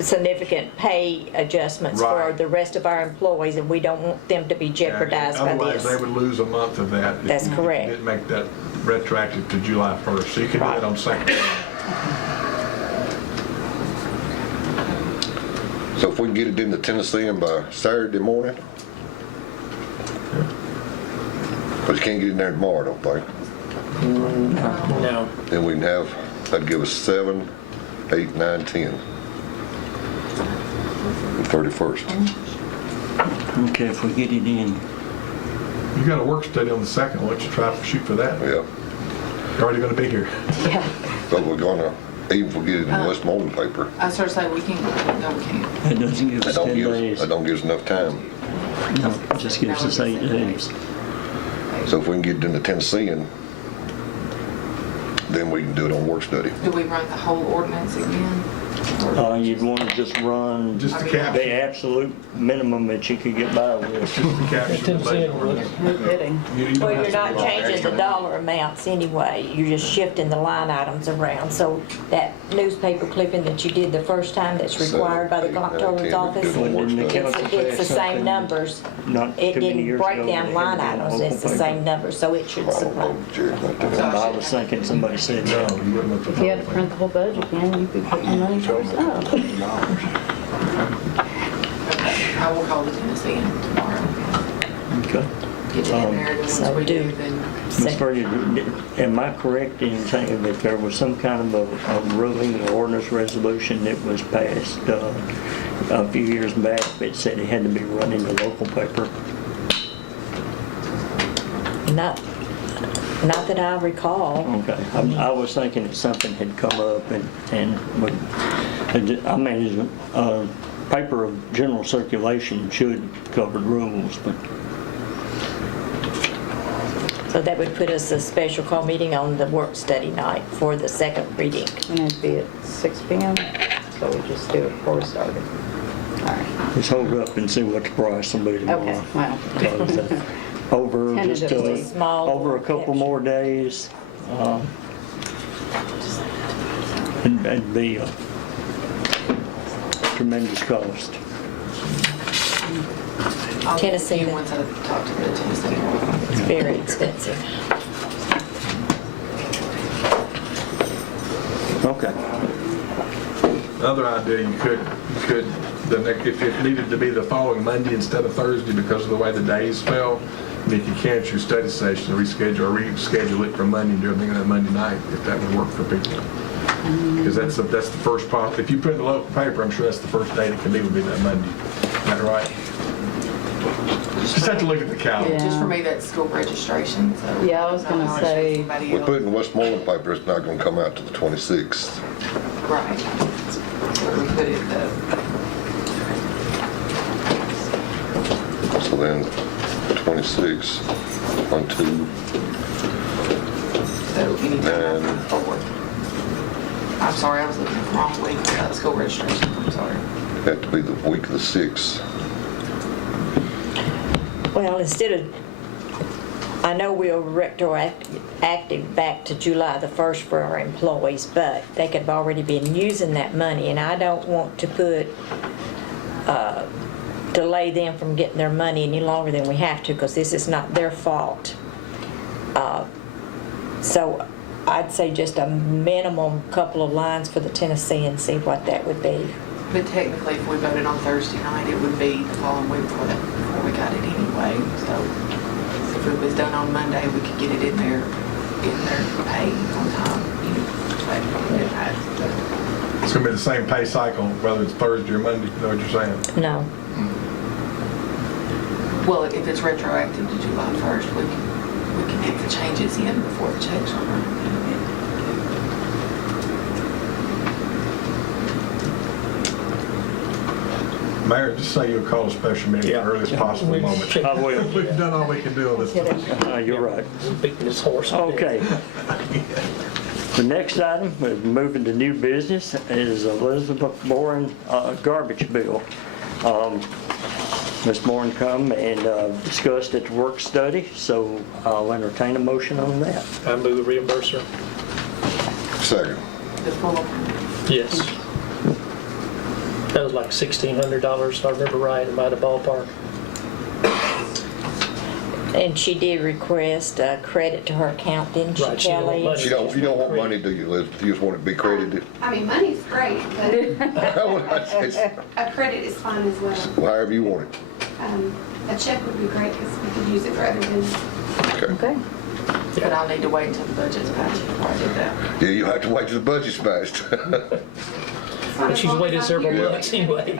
significant pay adjustments for Right. the rest of our employees, and we don't want them to be jeopardized by Otherwise, they this. would lose a month of that. if That's you correct. Didn't make that retroactive to July 1st, so you can do Right. it on second reading. So if we can get it in the Tennessean by Saturday morning? But you can't get in there tomorrow, I don't think. No. Then we can have, that'd give us 7, 8, 9, 10. The 31st. Okay, if we get it in. You got a work study on the second, why don't you try to shoot for that? Yeah. You're already gonna be here. Yeah. But we're gonna, even if we get it in Westmoreland paper, I sort of say we can't, no, we can't. It doesn't give us 10 days. that don't give us enough time. No, it just gives us 8 days. So if we can get it in the Tennessean, then we can do it on work study. Do we run the whole ordinance again? You'd want to just run Just the the caption, absolute minimum that you could get by with. just the caption. Tennessean would. No kidding. You don't Well, have you're to not do all that. changing the dollar amounts anyway, you're just shifting the line items around. So that newspaper clipping that you did the first time that's required by the 7, 8, 9, comptroller's 10, office, we can do it on work Didn't the study. council it's the pass same something numbers. Not It too many didn't years break ago down that line had it in items, it's the local same paper? numbers, so it should I don't supply. know, Jerry, not that. I was thinking somebody said No, no. you wouldn't want to. If you had to print the whole budget again, you'd be putting money towards that. Okay, I will call the Tennessean tomorrow. Okay. Get it in there, and once So we do- do, then Ms. Fergie, am I correct in saying that there was some kind of a ruling or ordinance resolution that was passed a few years back that said it had to be run in the local paper? Not that I recall. Okay, I was thinking that something had come up I mean, paper of general circulation should cover the rules, but So that would put us a special call meeting on the work study night for the second reading. And it'd be at 6 p.m., so we just do it before we started. All right. let's hold up and see what the price will be tomorrow. Okay, well. Because, over just Tentatively. over a couple more days, it'd be a tremendous cost. I'll get Tennessee. you once I talk to the Tennessee. It's very expensive. Okay. Another idea, you could, if it needed to be the following Monday instead of Thursday because of the way the days fell, then you could cancel your study session, reschedule it for Monday and do everything on that Monday night, if that would work for people. Because that's the first part, if you put it in the local paper, I'm sure that's the first day it can be, would be that Monday. Is that right? Just have to look at the calendar. Yeah. Just for me, that's school registration, so. Yeah, I was gonna not say- anybody We else. put it in Westmoreland paper, it's not gonna come out to the 26th. Right. Where we put it, So then, 26, 1, 2, so anytime And- after 4. I'm sorry, I was looking at the wrong week, school registration, I'm sorry. have to be the week of the 6th. Well, I know we're retroactive back to July the 1st for our employees, but they could have already been using that money, and I don't want to delay them from getting their money any longer than we have to, because this is not their fault. So I'd say just a minimum couple of lines for the Tennessee and see what that would be. But technically, if we voted on Thursday night, it would be the following week before we got it anyway. So if it was done on Monday, we could get it in their pay on time. It's gonna be the same pay cycle, whether it's Thursday or Monday, you know what you're saying? No. Well, if it's retroactive to July 1st, we can get the changes in before the checks are run. Mayor, just say you'll call a special meeting at the earliest possible moment. I will. We've done all we can do on this. You're right. Beating this horse. to death. Okay. The next item, we're moving to new business, is Elizabeth Boren garbage bill. Ms. Boren come and discussed at the work study, so I'll entertain a motion on that. I move reimburse her. Second. The full, Yes. That was like $1,600, if I remember right, about the ballpark. And she did request a credit to her account, didn't she, Right, she don't want Kelly? money. You don't want money, do you, Liz? You just want it to be credited? I mean, money's great, but It's a credit is fine as well. however you want it. A check would be great because we could use it rather than, Okay. Okay. but I'll need to wait until the budget's passed before I do that. Yeah, you have to wait till the budget's passed. it's fine And as she's long as waited I several hear it. months anyway.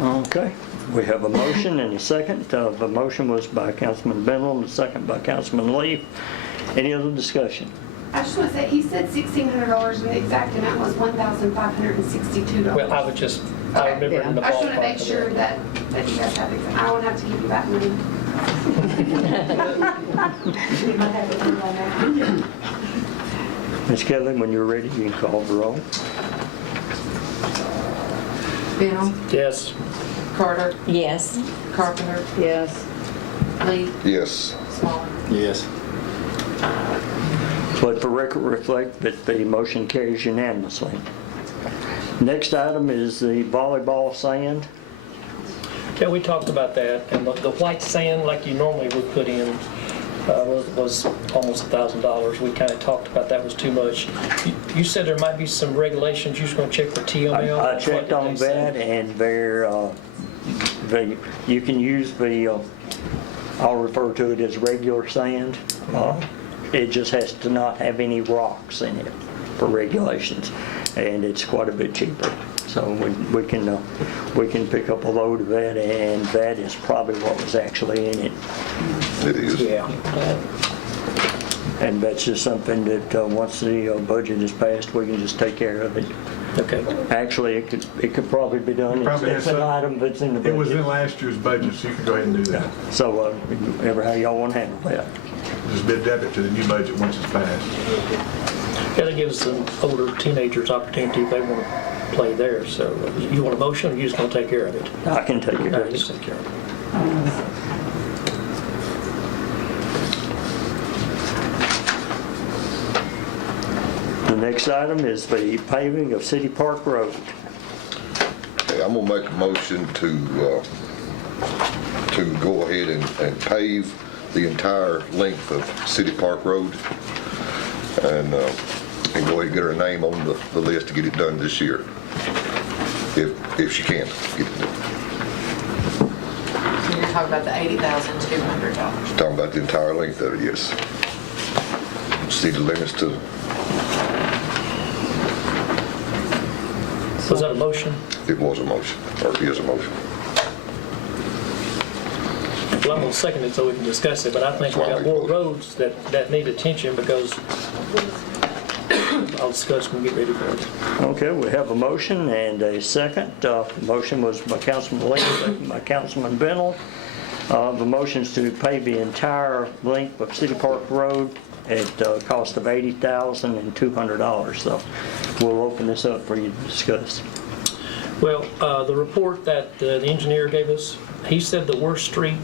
Okay. We have a motion and a second. The motion was by Councilman Bennell and the second by Councilman Lee. Any other discussion? I just want to say, he said $1,600 and the exact amount was $1,562. Well, I remember in the ballpark. I just want to make sure that you guys have it. I won't have to give you that money. You might have it on that. Ms. Kelly, when you're ready, you can call the roll. Bennell, Yes. Carter, Yes. Carpenter, Yes. Lee, Yes. Smaller. Yes. Let the record reflect that the motion carries unanimously. Next item is the volleyball sand. Yeah, we talked about that, and the white sand, like you normally would put in, was almost $1,000. We kind of talked about that was too much. You said there might be some regulations, you was going to check with TML? I checked on that, and you can use I'll refer to it as regular sand. It just has to not have any rocks in it for regulations, and it's quite a bit cheaper. So we can pick up a load of that, and that is probably what was actually in it. It is. Yeah. And that's just something that once the budget is passed, we can just take care of it. Okay. Actually, it could probably be done. Probably It's has an some- item that's in the It was in budget. last year's budget, so you can go ahead and do that. So ever how y'all want to handle that. Just be a debit to the new budget once it's passed. Yeah, that gives some older teenagers opportunity if they want to play there. So you want a motion, or you just going to take care of it? I can take care All of right, it. just take care of it. The next item is the paving of City Park Road. Okay, I'm gonna make a motion to go ahead and pave the entire length of City Park Road and go ahead and get her name on the list to get it done this year. If she can get it done. So you're talking about the $80,200. Talking about the entire length of it, yes. City limits to, Was that a motion? it was a motion, or is a motion. Well, I'm going to second it so we can discuss it, but I think we got more roads that need attention because I'll discuss when we get ready for it. Okay, we have a motion and a second. Motion was by Councilman Lee, second by Councilman Bennell. The motion is to pave the entire length of City Park Road at a cost of $80,200. So we'll open this up for you to discuss. Well, the report that the engineer gave us, he said the worst street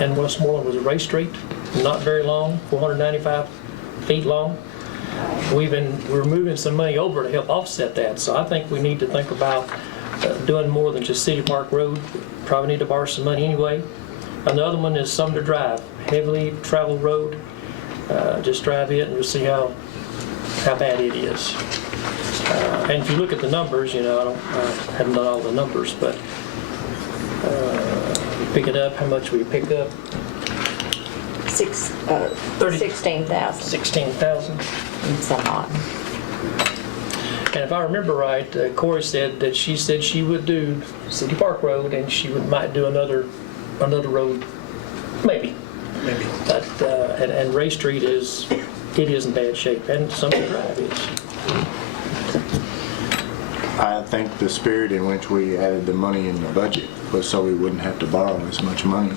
in Westmoreland was a Ray Street, not very long, 495 feet long. We're moving some money over to help offset that, so I think we need to think about doing more than just City Park Road. Probably need to borrow some money anyway. And the other one is Sumner Drive, heavily traveled road. Just drive it and you'll see how bad it is. And if you look at the numbers, I haven't done all the numbers, but pick it up, how much will you pick up? 16,000. 16,000. It's a lot. And if I remember right, Corey said that she would do City Park Road and she might do another road, maybe. But and Ray Street is in bad shape, and Sumner Drive is. I think the spirit in which we added the money in the budget was so we wouldn't have to borrow as much money.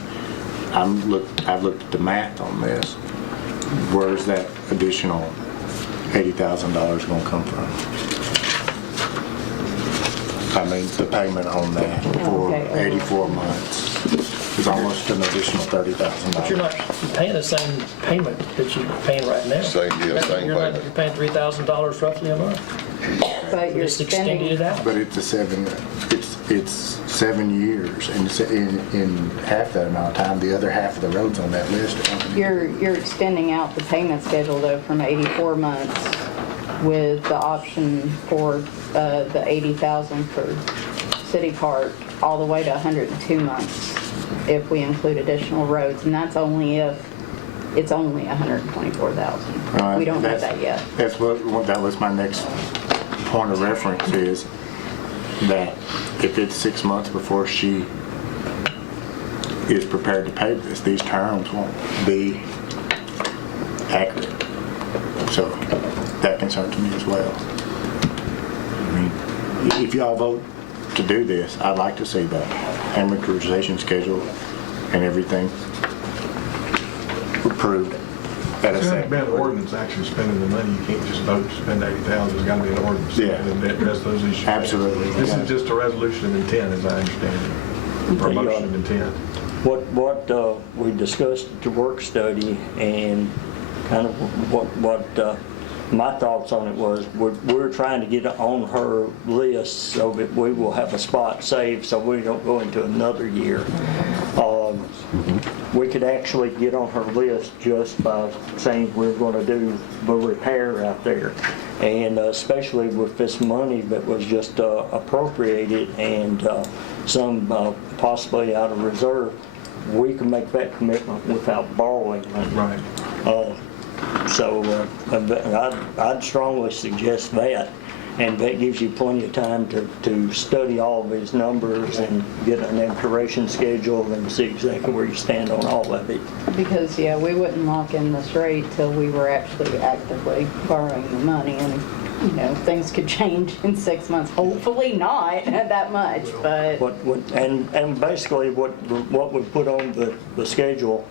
I've looked at the math on this. Where's that additional $80,000 going to come from? I mean, the payment on that for Okay. 84 months is almost an additional But you're $30,000. not paying the same payment that you're paying right now. Same You're payment. paying $3,000 roughly a month. But you're Just extending spending, it out. But it's it's 7 years, and it's in half that amount of time, the other half of the roads on that list are. you're extending out the payment schedule though from 84 months with the option for the 80,000 for City Park all the way to 102 months if we include additional roads, and that's only if it's only 124,000. We don't have that yet. That's that was my next point of reference is that if it's 6 months before she is prepared to pay this, these terms won't be accurate. So that concerns me as well. I mean, if y'all vote to do this, I'd like to see the amortization schedule and everything approved at a It's got to second. be an ordinance actually spending the money. You can't just vote to spend 80,000. There's got to be an ordinance. Yeah. That address those issues. Absolutely. This is just a resolution of intent, as I understand it. Or motion of intent. What we discussed at the work study and kind of what my thoughts on it was, we're trying to get on her list so that we will have a spot saved so we don't go into another year. We could actually get on her list just by saying we're going to do the repair out there. And especially with this money that was just appropriated and some possibly out of reserve, we can make that commitment without borrowing money. Right. So I'd strongly suggest that, and that gives you plenty of time to study all of these numbers and get an amortization schedule and see exactly where you stand on all of it. Because, yeah, we wouldn't lock in this rate till we were actually actively borrowing the money, and, you know, things could change in 6 months. Hopefully not that much, but And basically what we put on the schedule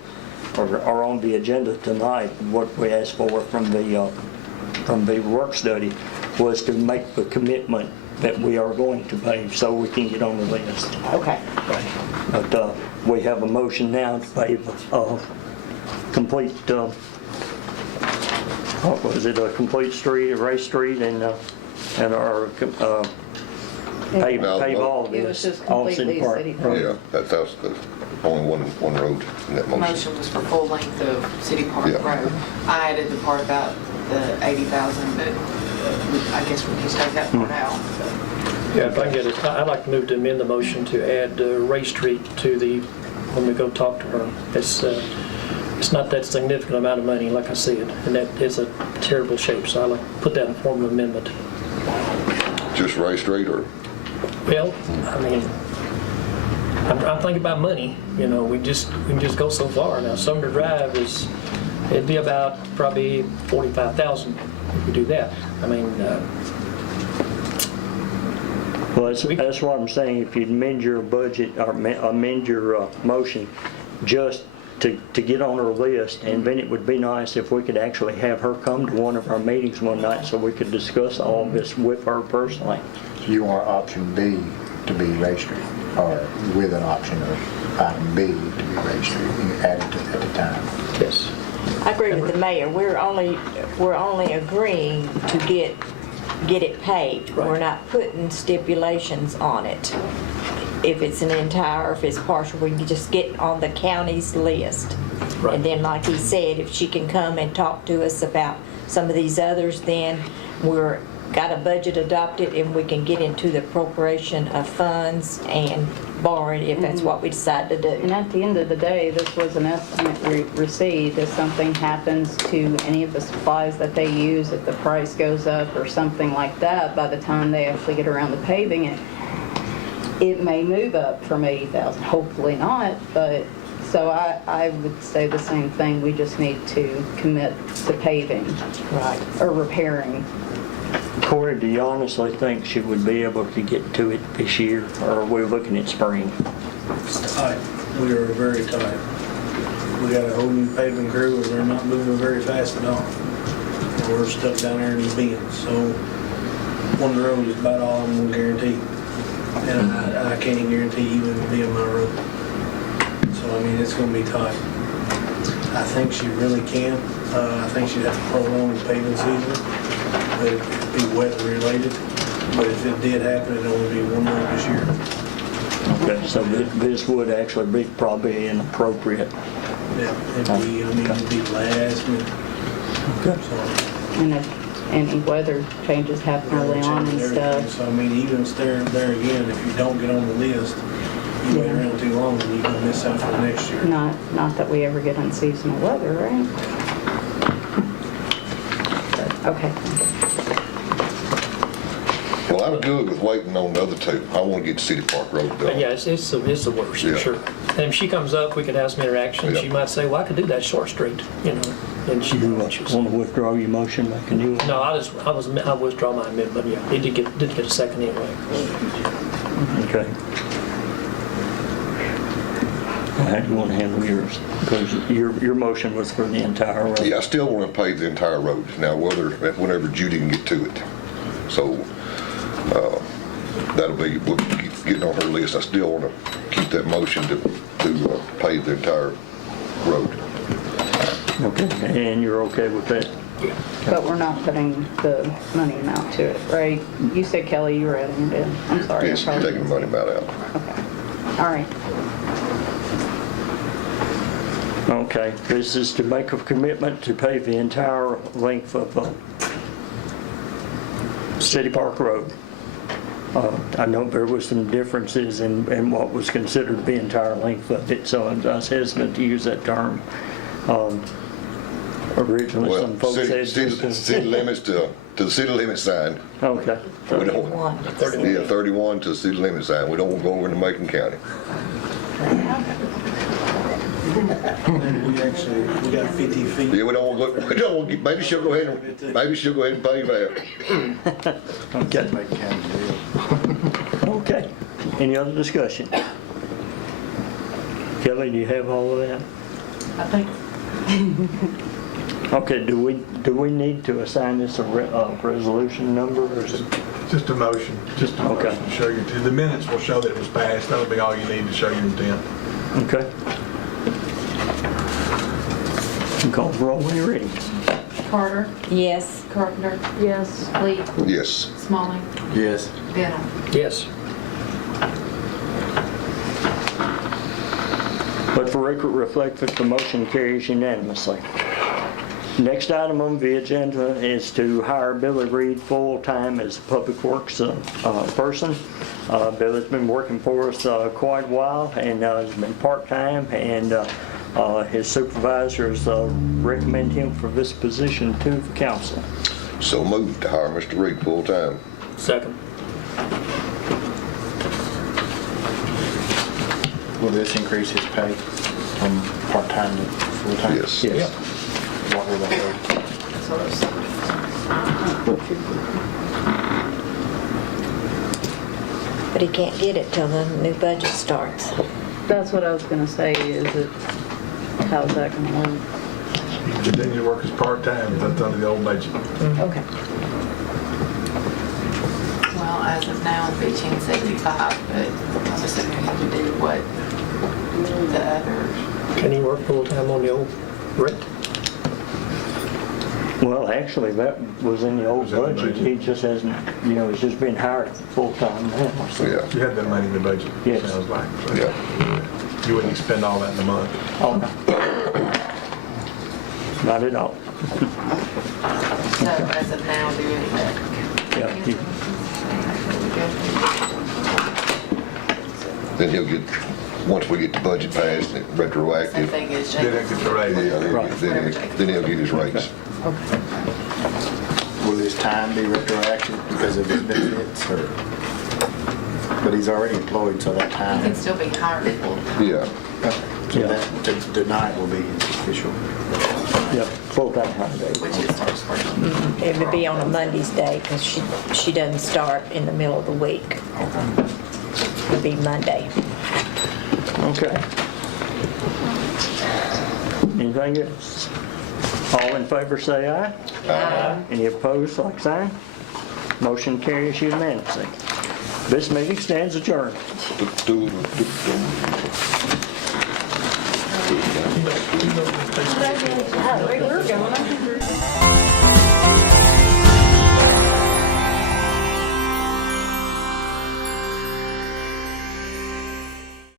or on the agenda tonight, what we asked for from the work study was to make the commitment that we are going to pay so we can get on the list. okay. But we have a motion now to pay complete, what was it, a complete street, a race street, and our pave all of It was this. just all City completely Park City Road. Yeah, that's the only one road in that motion. Motion was for full length of City Park Yeah. Road. I added the part about the 80,000, but I guess we can take that part out. Yeah, if I can get it, I'd like to move to amend the motion to add Ray Street to when we go talk to her. It's not that significant amount of money, like I said, and that is a terrible shape, so I'll like to put that in form of amendment. Just Ray Street or? Well, I mean, I'm thinking about money, you know, we can just go so far. Now, Sumner Drive it'd be about probably 45,000 if we do that. I mean, Well, that's what I'm saying. If you amend your budget or amend your motion just to get on her list, and then it would be nice if we could actually have her come to one of our meetings one night so we could discuss all of this with her personally. You want option B to be Ray Street, or with an option of item B to be Ray Street, added to at the time. yes. I agree with the mayor. We're only agreeing to get it paid. We're not putting stipulations on it. If it's an entire, if it's partial, we can just get on the county's list. Right. And then, like he said, if she can come and talk to us about some of these others, then we're got a budget adopted and we can get into the appropriation of funds and borrow it if that's what we decide to And do. at the end of the day, this was an estimate we received. If something happens to any of the supplies that they use, if the price goes up or something like that, by the time they actually get around to paving it, it may move up from 80,000. Hopefully not, but so I would say the same thing. We just need to commit to paving Right. or repairing Corey, do you honestly think she would be able to get to it this year, or are we looking at spring? Tight. We are very tight. We got a whole new paving crew, and they're not moving very fast at all. And we're stuck down there in the bends, so one road is about all I'm gonna guarantee. And I can't guarantee even it'll be on my road. So, I mean, it's gonna be tight. I think she really can. I think she'd have to prolong the paving season, but it'd be weather related. But if it did happen, it'd only be 1 month this year. Okay, so this would actually be probably inappropriate. Yeah, it'd be last minute. Okay. So, And if any weather changes happen early on and stuff. So, I mean, even there again, if you don't get on the list, you wait around too long and you're gonna miss out for the next year. Not that we ever get unseasonal weather, right? Okay. Well, I'm good with waiting on the other two. I want to get City Park Road done. Yeah, it's the worst, for Yeah. sure. And if she comes up, we could have some interaction. Yeah. She might say, well, I could do that short street, and she You would. want to withdraw your motion, make a new one? No, I withdraw my amendment, yeah. It did get a second anyway. Okay. Well, how do you want to handle yours? Because your motion was for the entire road. Yeah, I still want to pave the entire road. Now, whenever Judy can get to it. So, that'll be, we'll keep getting on her list. I still want to keep that motion to pave the entire road. Okay, and you're okay with that? But we're not putting the money amount to it, right? You said, Kelly, you were adding it in. I'm sorry. I Yes, probably taking the money amount out. Okay. All right. Okay, this is to make a commitment to pave the entire length of City Park Road. I know there was some differences in what was considered to be entire length of it, so I was hesitant to use that term. Originally, Well, some folks said. city limits to the city limit sign. Okay. We don't, yeah, 31 to the city limit sign. We don't want to go over into Macon County. And we got 50 feet. Yeah, we don't want to get, maybe she'll go ahead and pave that. Okay. Okay. Any other discussion? Kelly, do you have all of that? I think Okay, do we need to assign this a resolution number, or is it? Just a motion, just a Okay. motion to show you, the minutes will show that it was passed. That'll be all you need to show your intent. Okay. You call the roll when you're ready. Carter, Yes. Carpenter. Yes. Lee, Yes. Smalling, Yes. Bennett. Yes. Let the record reflect that the motion carries unanimously. Next item on the agenda is to hire Billy Reed full-time as a public works person. Billy's been working for us quite a while, and has been part-time, and his supervisors recommend him for this position to the council. So moved to hire Mr. Reed full-time. Second. Will this increase his pay from part-time to full-time? Yes. Yes. What will that be? Sort of. But he can't get it till the new budget starts. That's what I was gonna say, how's that gonna work? Continue to work as part-time, that's under the old budget. Okay. Well, as of now, it's 1875, but I'm assuming you have to do what the other. Can he work full-time on the old rate? Well, actually, that was in the old Was that the budget. budget? He just hasn't, he's just been hired full-time now. So. Yeah. You had that money in the budget, Yes. sounds like. So Yeah. You wouldn't expend all that in a month. Oh, no. Not at all. So as of now, doing that. Yeah, he- Then he'll get, once we get the budget passed and Same retroactive, thing as Then Jacob. it gets a raise. then he'll get his raise. Will his time be retroactive because of his benefits, or? But he's already employed, so that He time. can still be hired full. Yeah. So that, tonight will be his official. yeah, full-time holiday. Which it starts first. It would be on a Monday's day because she doesn't start in the middle of the week. It would be Monday. Okay. Anything else? All in favor say aye. Aye. Any opposed, like sign? Motion carries unanimously. This meeting stands adjourned. We're going.